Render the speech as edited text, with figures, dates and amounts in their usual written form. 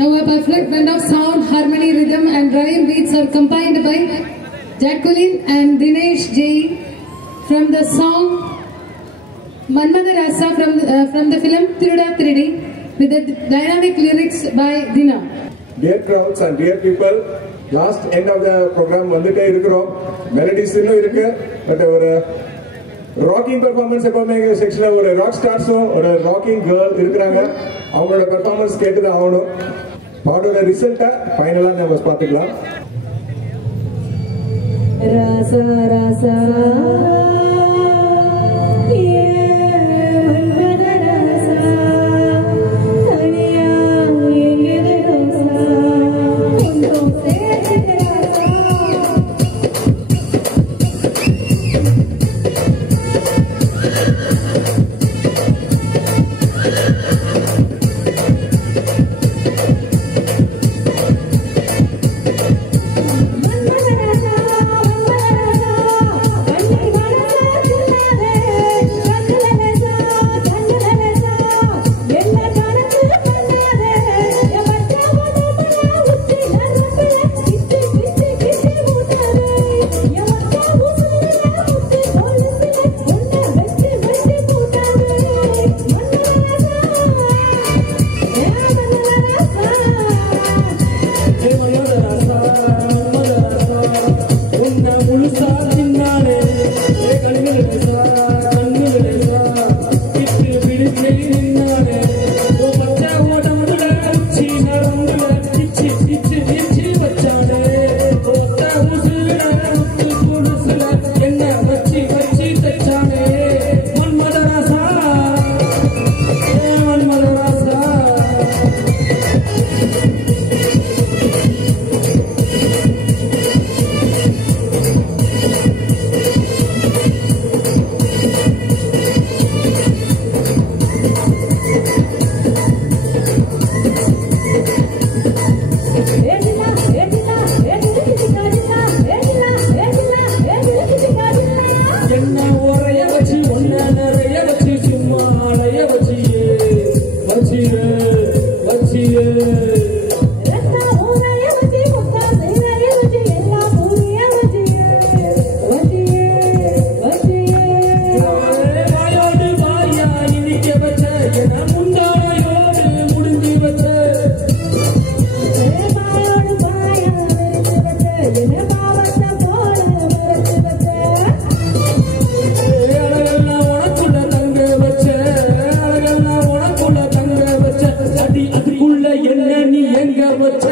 Now a perfect blend of sound, harmony, rhythm and rhyme beats are combined by Jacqueline and Dinesh J from the song Manmada Rasa from the film Tiruda Tiridi with the dynamic lyrics by Dina. Dear crowds and dear people, last end of the program வந்துட்டே இருக்கிறோம். Melodies இன்னும் இருக்கு. But ஒரு rocking performance எப்பவுமே எங்க செக்ஷன்ல ஒரு rock ஸ்டார்ஸும் ஒரு ராக்கிங் கேர்ள் இருக்கிறாங்க. அவங்களோட பெர்ஃபார்மன்ஸ் கேட்டு தான் ஆகணும். பாடோட ரிசல்ட்டை ஃபைனலா நம்ம பார்த்துக்கலாம். ராசா ராசா அதுக்குள்ள என்ன நீ எங்க வச்ச